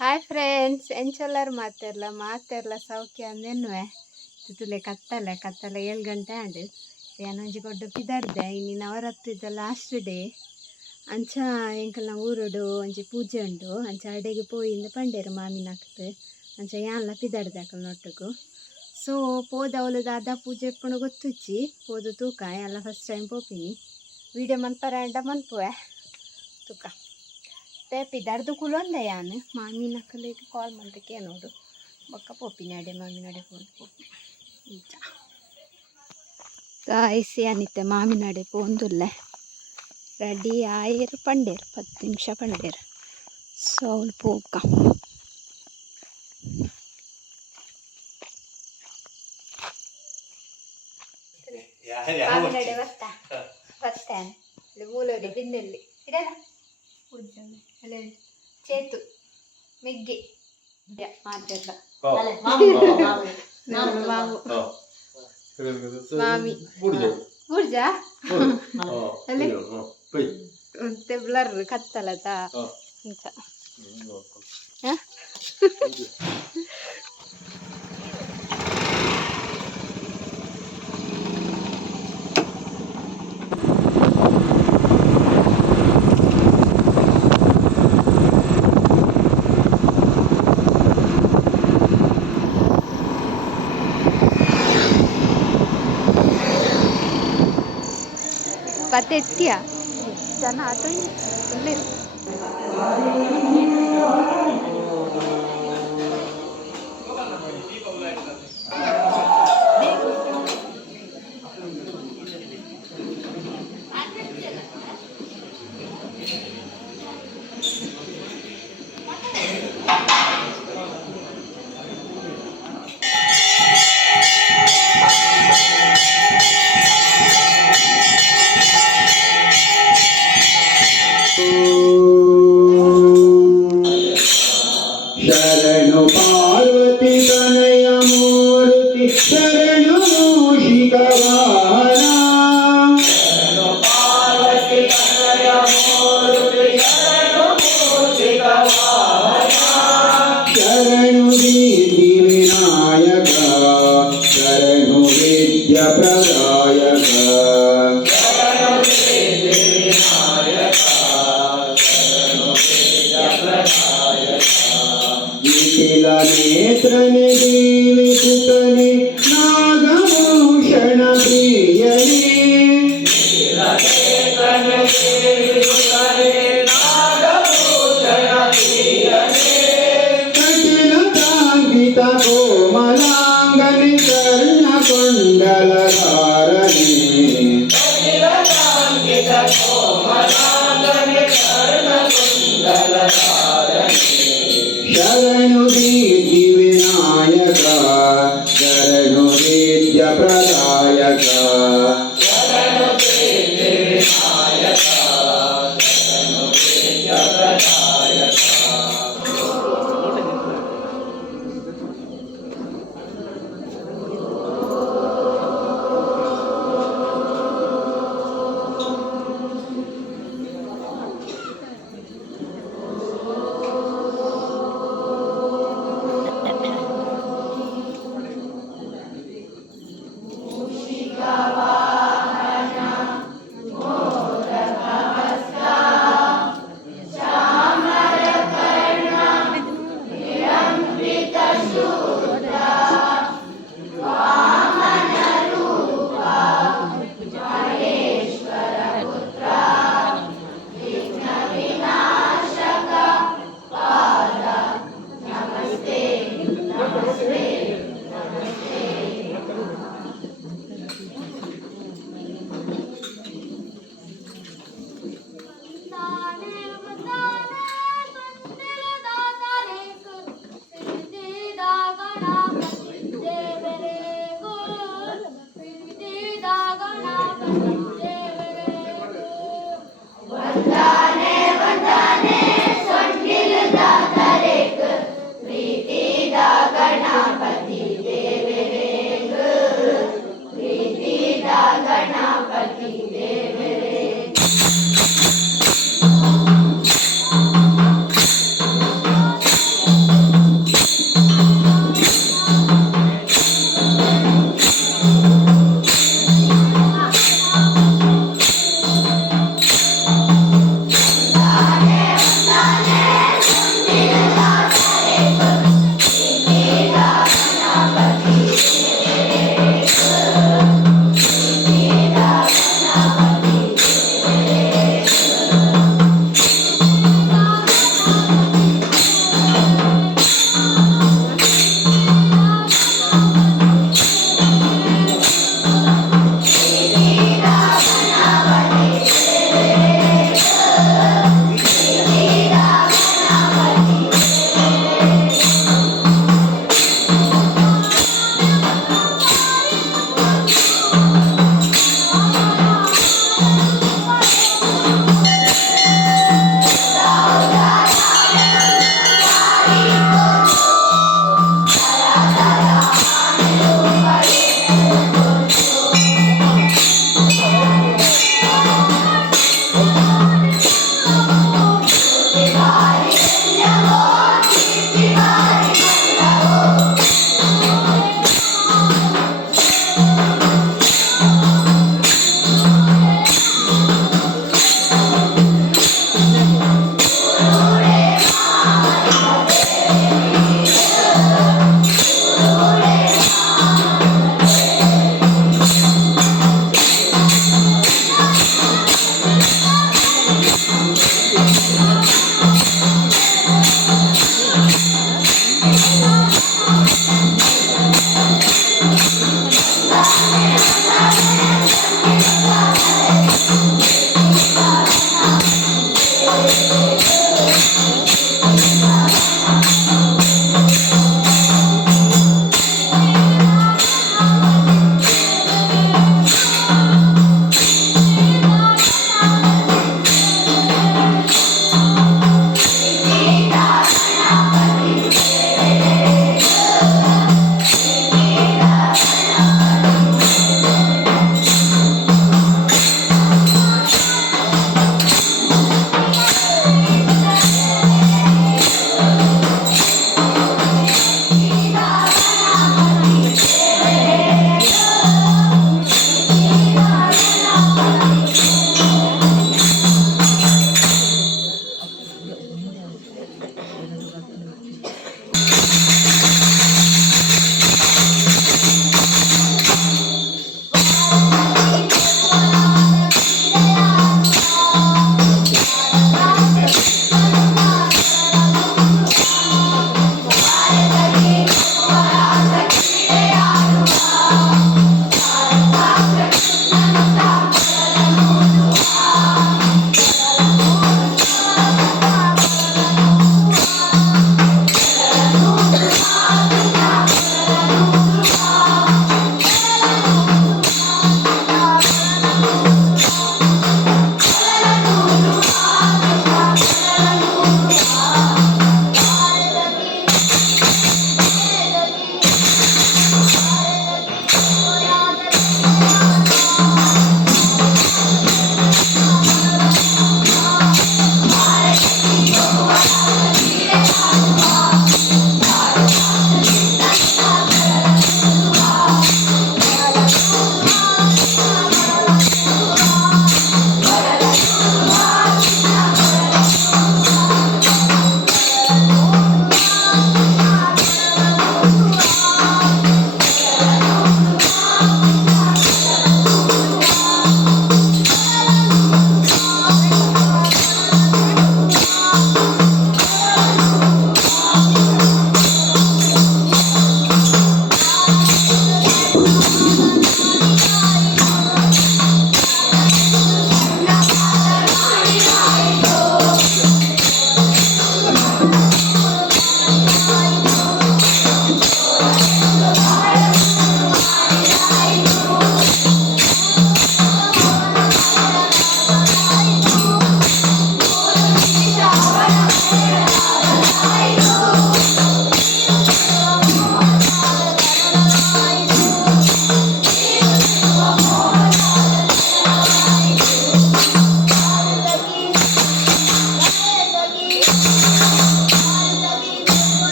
Hi friends ಎಂಚೆಲ್ಲರು ಮಾತೆರ್ಲ ಸೌಖ್ಯ ಅಂದೆನ್ನುವೆ ತುಲೆ ಕತ್ತಲೆ 7 ಗಂಟೆ ಆಂಡ್ ಏನೊಂಜಿ ಗೊಡ್ಡು ಪಿದರ್ದೆ ಇನ್ನು ನವರಾತ್ರಿದ ಲಾಸ್ಟ್ ಡೇ ಅಂಚ ಎಂಕಲ್ನ ಊರುಡು ಒಂಜಿ ಪೂಜೆ ಉಂಡು ಅಂಚ ಅಡೆಗೆ ಪೋಯಿಂದ ಪಂಡೇರು ಮಾಮಿನಕ್ಟ್ ಅಂಚ ಯಾನ್ಲ ಪಿದರ್ದೆ ಅಕಲ್ನೊಟ್ಟುಗು ಸೊ ಪೋದ ಅವಳದ ಅದ ಪೂಜೆ ಇಪ್ಪುಂಡು ಗೊತ್ತುಚ್ಚಿ ಪೋದು ತೂಕ ಎಲ್ಲ ಫಸ್ಟ್ ಟೈಮ್ ಪೋಪಿನಿ ವೀಡಿಯೋ ಮನ್ಪರ ಮನ್ಪುವೆ ತೂಕ ಪಿದಾರ್ದು ಕುಲೊಂದೆ ಯಾನು ಮಾಮಿನಕ್ಕಲಿಗೆ ಕಾಲ್ ಮಾಡ್ಲಿಕ್ಕೆ ನೋಡು ಬೊಕ್ಕ ಪೋಪಿನಿ ಅಡೆ ಮಾಮಿನಡೆ ಪೋಪಿ ಈಚ ಗಾಯ್ಸಿ ಅನಿತ್ತೆ ಮಾಮಿನಡೆ ಪೋಂದುಲ್ಲೆ ರೆಡಿ ಆಯರು ಪಂಡೇರು 10 ನಿಮಿಷ ಪಂಡೇರು ಸೊ ಅವಳು ಪೋಕ ಮಾಮಿನಡೆ ಬತ್ತಾನೆ ಮೂಲೋಡಿ ಬಿಂದಲ್ಲಿ ಇಡಲ್ಲ ಅಲ್ಲ ಚೇತು ಮೆಗ್ಗೆ ಮಾತೆಲ್ಲ ಮಾಮಿ ಬುರ್ಜ ಅಲ್ಲಿ ಮತ್ತೆ ಬ್ಲರ್ ಕತ್ತಲತಾ ಇಂಚ ಎತ್ತಿಯ ಜನ ಆಟೋ शरणु पार्वती तनय मूर्ति शरणु मूषिकवाहना शरणु पार्वती तनय मूर्ति शरणु मूषिकवाहना शरणु सिद्धि विनायक शरणु विद्या प्रदायक शरणु सिद्धि विनायक शरणु विद्या प्रदायक नेत्रने देवी सुतने नागभूषण प्रियने कटिलताङ्कित कोमलाङ्गने कर्णकुण्डलधारणे शरणु सिद्धि विनायक शरणु विद्या प्रदायक शरणु सिद्धि विनायक शरणु विद्या प्रदायक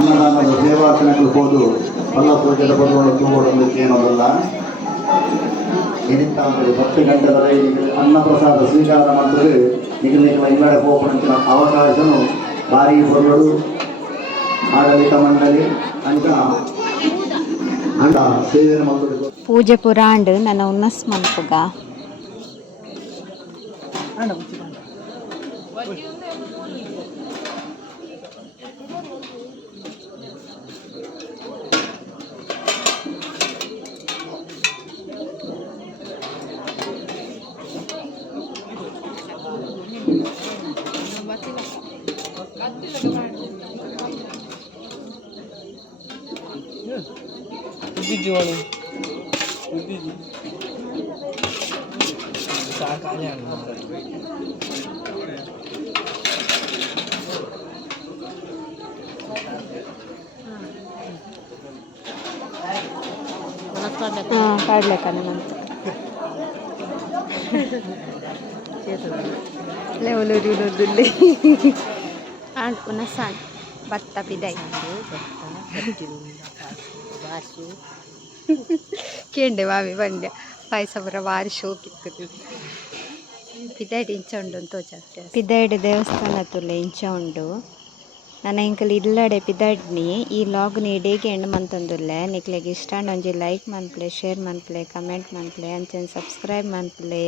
ಅನ್ನದಾನದ ಸೇವಾರ್ಚನೆಗಳು ಹೋದು ಫಲ ಪೂಜೆದ ಬರುವಕ್ಕೆ ಓಡೋದಕ್ಕೆ ಏನೋದಲ್ಲ ಏನಿತ್ತ ಅಂದರೆ 10 ಗಂಟೆವರೆ ಅನ್ನಪ್ರಸಾದ ಸ್ವೀಕಾರ ಮಾಡ್ತಾರೆ ನಿಗದಿಗಳ ಇಲ್ಲಡೆ ಹೋಗುವಂಥ ಅವಕಾಶನು ಭಾರಿ ಬರುವರು ಆಡಳಿತ ಮಂಡಳಿ ಅಂತ ಸೇವೆ ಮಾಡಬೇಕು. ಪೂಜೆ ಪುರಾಂಡ್ ನನ್ನ ಉನ್ನಸ್ ಮನ್ಪುಗ ಕಡಲೆಕಾಯಿ ಲೆವಲೂರಿಲುದ್ದುಲ್ಲಿ ಉನಸಾನ್ ಭತ್ತ ಪಿದೈ ಕೇಂಡೆ ಬಾವಿ ಬಂಡೆ ಪಾಯಸ ಬರ ಭಾರಿ ಶೋಕಿತ್ತು ಪಿದೈಡ್ ಇಂಚ ಉಂಡು ಅಂತ ತೋಚಾಗ್ತದೆ ಪಿದೈಡ್ ದೇವಸ್ಥಾನ ತುಲೆ ಇಂಚ ಉಂಡು ನನ್ನ ಇಂಕಲ್ ಇಲ್ಲಡೆ ಪಿದಡ್ನಿ ಈ ಲಾಗ್ನಿ ಡೇಗೆ ಎಂಡ್ ಮಂತಂದುಲ್ಲೆ ನಿಕ್ಲೆಗೆ ಇಷ್ಟ ಒಂಜಿ ಲೈಕ್ ಮನ್ಪ್ಲೆ ಶೇರ್ ಮನ್ಪ್ಲೆ ಕಮೆಂಟ್ ಮನ್ಪ್ಲೆ ಅಂಚೆನ್ ಸಬ್ಸ್ಕ್ರೈಬ್ ಮನ್ಪ್ಲೆ.